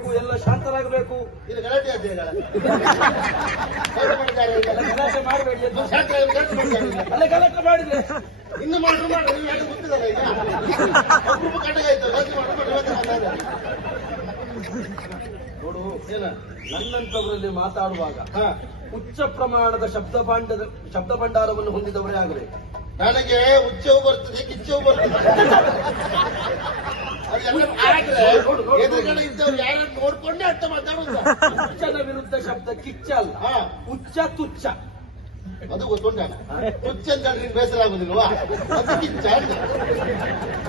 ಆಗಬೇಕು ಎಲ್ಲ ಶಾಂತರಾಗಬೇಕು. ಇದು ಗಲಾಟೆ ಅಧ್ಯಯನ ಗಲಾಟೆ ಮಾಡಬೇಡಿ. ಅಲ್ಲ ಗಲಾಟೆ ಮಾಡಿದ್ರೆ. ಇನ್ನು ಮಾಡ್ರು ಮಾಡ್ರು ನೀವು ಈಗ? ಗಲಾಟೆ ಮಾಡ್ರು. ನೋಡು ಏನ? ನನ್ನಂತವರಲ್ಲಿ ಮಾತಾಡುವಾಗ ಉಚ್ಚ ಪ್ರಮಾಣದ ಶಬ್ದ ಭಾಂಡದ ಶಬ್ದ ಭಂಡಾರವನ್ನು ಹೊಂದಿದವರೇ ಆಗಬೇಕು. ನನಗೆ ಉಚ್ಚವು ಬರ್ತದೆ ಕಿಚ್ಚವು ಬರ್ತದೆ. ಎದುರುಗಡೆ ಇದ್ದವ್ರು ಯಾರು ನೋಡ್ಕೊಂಡೇ ಅರ್ಥ ಮಾತಾಡೋದು ಉಚ್ಚನ ವಿರುದ್ಧ ಶಬ್ದ ಕಿಚ್ಚ ಅಲ್ಲ ಉಚ್ಚ ತುಚ್ಚ. ಅದು ಗೊತ್ತುಂಟ? ಹುಚ್ಚ ಅಂತ ನಿಂಗೆ ಬೇಸರ ಆಗುದಿಲ್ವಾ? ಅದು ಕಿಚ್ಚ ಅಂತ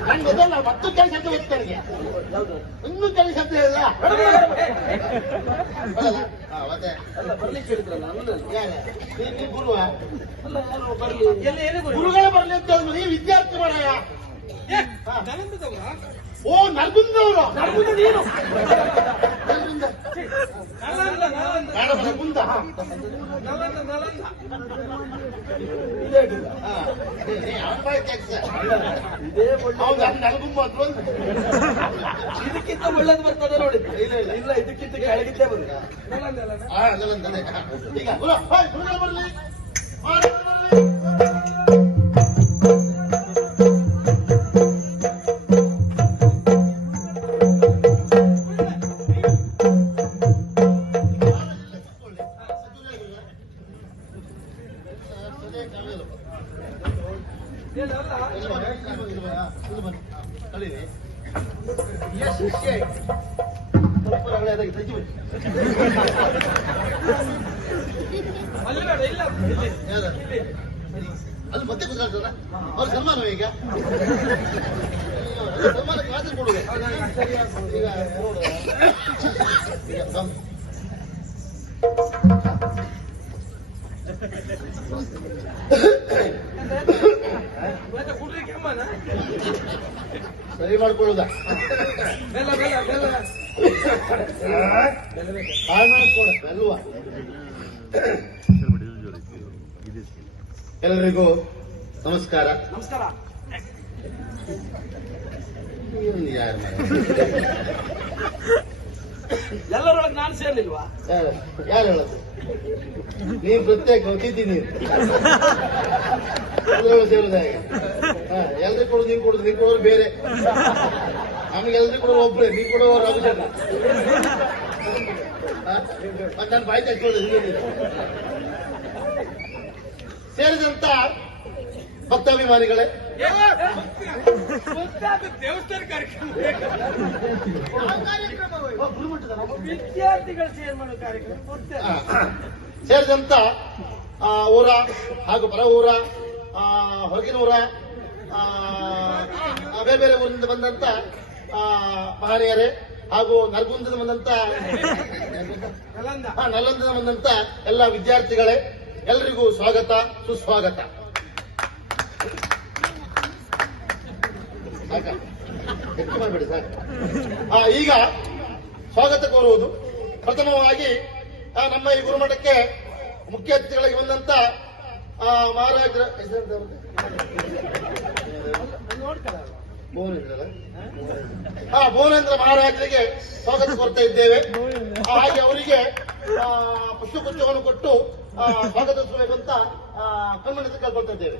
ನಂಗೆ ಗೊತ್ತಲ್ಲ ಮತ್ತು ಕೆಲಸ ಶಬ್ದ ಗೊತ್ತು ನನಗೆ? ಇನ್ನೂ ಕೆಲಸ ಶಬ್ದ ಹೇಳಿಲ್ಲ? ಮತ್ತೆ? ಗುರುವ? ಗುರುಗಳೇ ಬರ್ಲಿ ಅಂತ ಹೇಳಿದ್ರು. ನೀ ವಿದ್ಯಾರ್ಥಿ ಮಾಡಯ ಓ ನರ್ಗುಂದವರು. ನರ್ಗುಂದ ನೀನು. ಇದಕ್ಕಿಂತ ಒಳ್ಳೇದು ಬರ್ತದೆ ನೋಡಿ ಇಲ್ಲ, ಇಲ್ಲ. ಇಲ್ಲ ಇದಕ್ಕಿಂತ ಕೆಳಗಿದ್ದೇ ಬರುತ್ತೆ. ಈಗ ಬರ್ಲಿ ಅಲ್ಲಿ ಮತ್ತೆ ಗೊತ್ತಾಗ್ತದ ಅವ್ರ ಸನ್ಮಾನ ಈಗ ಸನ್ಮಾನಕ್ಕೆ ಮಾತ್ರ ಕೊಡುವ ಈಗ ನೋಡು. ಈಗ ಬಮ್. ಮತ್ತೆ ಕುಡ್ರಿ ಕೆಮ್ಮನ? ಸರಿ ಮಾಡ್ಕೊಳ್ಳುದ? ಬೆಲ್ಲ, ಬೆಲ್ಲ, ಬೆಲ್ಲ. ಹಾಳು ಮಾಡ್ಕೊಡ ಅಲ್ವಾ? ಎಲ್ಲರಿಗೂ ನಮಸ್ಕಾರ. ನಮಸ್ಕಾರ. ಯಾರು? ಎಲ್ಲರೊಳಗೆ ನಾನು ಸೇರ್ಲಿಲ್ವಾ? ಯಾರು? ಹೇಳೋದು? ನೀವು ಪ್ರತ್ಯೇಕ ಅತಿಥಿ ನೀವು. ಎಲ್ಲರೂ ಸೇರುದು ಹಾಗೆ. ಎಲ್ರಿಗೂ ಕೊಡೋದು ನೀವು ಕೊಡುದು, ನೀವು ಕೊಡೋರು ಬೇರೆ. ನಮ್ಗೆ ಎಲ್ರಿಗೂ ಕೊಡೋರು ಒಬ್ರೆ, ನೀವು ಕೊಡೋರು ಅಭಿಷೇಕ ಮತ್ತೆ ನಾನು ಬಾಯಿ ಸೇರಿದಂತ ಭಕ್ತಾಭಿಮಾನಿಗಳೇ ದೇವಸ್ಥಾನ ಕಾರ್ಯಕ್ರಮ ಸೇರಿದಂತ ಊರ ಹಾಗೂ ಬರ ಊರ ಹೊರಗಿನ ಊರ ಬೇರೆ ಬೇರೆ ಊರಿಂದ ಬಂದಂತ ಮಹನೀಯರೇ ಹಾಗೂ ನರಗುಂದದ ಬಂದಂತ ನಲ್ಲಂದದ ಬಂದಂತ ಎಲ್ಲ ವಿದ್ಯಾರ್ಥಿಗಳೇ ಎಲ್ಲರಿಗೂ ಸ್ವಾಗತ, ಸುಸ್ವಾಗತ ಸಾಕ ಹೆಚ್ಚು ಮಾಡಬೇಡಿ ಸರ್ ಈಗ ಸ್ವಾಗತ ಕೋರುವುದು ಪ್ರಥಮವಾಗಿ ನಮ್ಮ ಈ ಗುರುಮಠಕ್ಕೆ ಮುಖ್ಯ ಅತಿಥಿಗಳಾಗಿ ಬಂದಂತ ಮಹಾರಾಜ ಹಾ ಭುವನೇಂದ್ರ ಮಹಾರಾಜರಿಗೆ ಸ್ವಾಗತ ಕೋರ್ತಾ ಇದ್ದೇವೆ. ಹಾಗೆ ಅವರಿಗೆ ಪುಷ್ಪಗುಚ್ಛವನ್ನು ಕೊಟ್ಟು ಸ್ವಾಗತಿಸಬೇಕಂತ ಕಣ್ಮಣಿಸಿ ಕೇಳ್ಕೊಳ್ತಾ ಇದ್ದೇವೆ.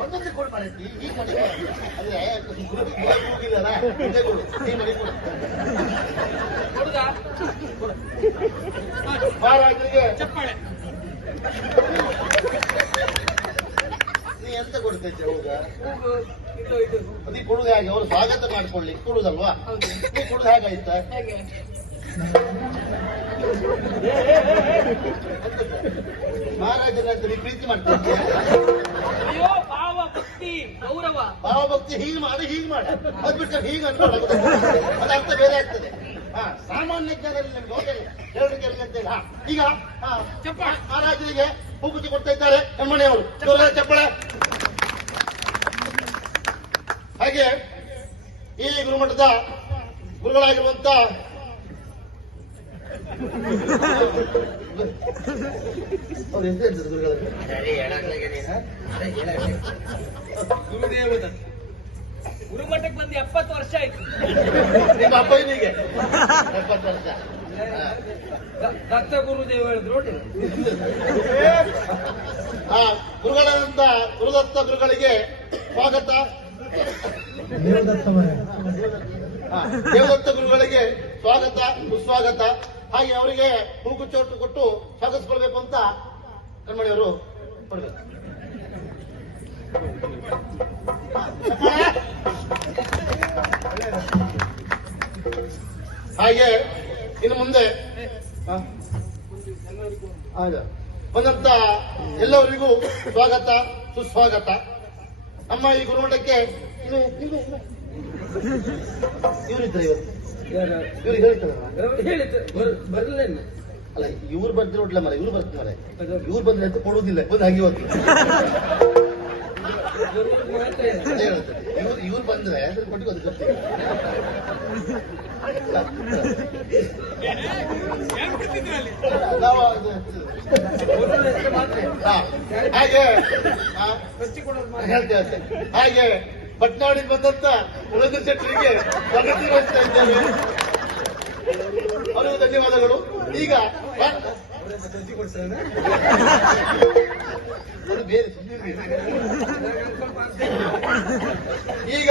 ಒಂದೊಂದೇ ಕೊಡು ಈಗ ಕಡೆ ಹೋಗಿಲ್ಲಲ್ಲ ಇದೇ ಕೊಡು ಮಹಾರಾಜರಿಗೆ ಚಪ್ಪಾಳೆ. ನೀ ಎಂತ ಕೊಡ್ತೈತೆ ಹೇಗೆ ಅವರು ಸ್ವಾಗತ ಮಾಡ್ಕೊಳ್ಳಿ. ಕೊಡುದಲ್ವಾ? ನೀವು ನೀ ಕೊಡುದು ಹೇಗಾಯ್ತಾ? ಹೇಗೆ? ಮಹಾರಾಜರ ಪ್ರೀತಿ ಮಾಡ್ತಾ ಭಾವಭಕ್ತಿ ಹೀಗೆ ಮಾಡಿ ಹೀಗೆ ಮಾಡಿ. ಅದ್ ಬಿಟ್ಟರೆ ಹೀಗೆ ಅಂತ ಅದ ಅರ್ಥ ಬೇರೆ ಆಗ್ತದೆ. ಹಾ, ಸಾಮಾನ್ಯ ಜ್ಞಾನದಲ್ಲಿ ನಿಮ್ಗೆ ಹೋಗಿಲ್ಲ ಹೇಳಲಿಕ್ಕೆ ಅಂತ ಹಾ ಈಗ ಹಾ, ಮಹಾರಾಜರಿಗೆ ಹೂಗುಚ್ಚಿ ಕೊಡ್ತಾ ಇದ್ದಾರೆ. ನಮ್ಮನೆಯವರು ಚಪ್ಪಳೆ. ಹಾಗೆ ಈ ಗುರುಮಠದ ಗುರುಗಳಾಗಿರುವಂತ ಅವ್ರು ಎಂತ ಗುರುಮಠಕ್ಕೆ ಬಂದು ಎಪ್ಪತ್ತು ವರ್ಷ ಆಯ್ತು ನಿಮ್ಮ ಅಪ್ಪನಿಗೆ ಎಪ್ಪತ್ತು ವರ್ಷ ದತ್ತ ಗುರುದೇವ ಹೇಳಿದ್ರು ಆ ಗುರುಗಳಂತ ಗುರುದತ್ತ ಗುರುಗಳಿಗೆ ಸ್ವಾಗತ ದೇವದತ್ತ ಗುರುಗಳಿಗೆ ಸ್ವಾಗತ, ಸುಸ್ವಾಗತ. ಹಾಗೆ ಅವರಿಗೆ ಹೂಗುಚ್ಚೊಟ್ಟು ಕೊಟ್ಟು ಸ್ವಾಗತಿಸ್ಕೊಳ್ಬೇಕು ಅಂತ ಕಣ್ಮಣಿಯವರು ಕೊಡ್ಬೇಕು ಹಾಗೆ ಇನ್ನು ಮುಂದೆ. ಬಂದಂತ ಎಲ್ಲವರಿಗೂ ಸ್ವಾಗತ ಸುಸ್ವಾಗತ ನಮ್ಮ ಈ ಗುರುಮಠಕ್ಕೆ. ಇವರಿದ್ದಾರೆ ಇವರು ಯಾರು? ಇವ್ರಿಗೆ ಹೇಳ್ತಾರೆ ಅವ್ರು ಹೇಳಿದ್ದು ಬರ್- ಬರ್ಲೇನು ಅಲ್ಲ ಇವ್ರು ಬರ್ತಿರೋಡ್ಲ ಮರ ಇವ್ರು ಬರ್ತಾರೆ ಇವ್ರು ಬಂದ್ರೆ ಅಂತ ಕೊಡುವುದಿಲ್ಲ ಬಂದು ಹಾಗೆ ಹೋಗ್ತಾರೆ. ಇವ್ರು ಇವ್ರು ಬಂದ್ರೆ ಅದ್ರ ಕೊಟ್ಟು ಅದು ಗೊತ್ತಿಲ್ಲ ನಾವು ಅದು- ಗುರುನ ಹೆಸರು ಮಾತ್ರ ಏನು? ಹಾ. ಹಾಗೆ ಹಾ, ಖರ್ಚು ಕೊಡೋದು ಮಾತ್ರ. ಹೇಳ್ತೆ ಹೇಳ್ತೆ. ಹಾಗೆ ಪಟ್ನಾಡಿಗೆ ಬಂದಂತ ಉಳಿದ ಶೆಟ್ಟರಿಗೆ ಪ್ರಗತಿ ವಹಿಸ್ತಾ ಇದ್ದೇವೆ. ಅವರಿಗೂ ಧನ್ಯವಾದಗಳು. ಈಗ ಬೇರೆ ಈಗ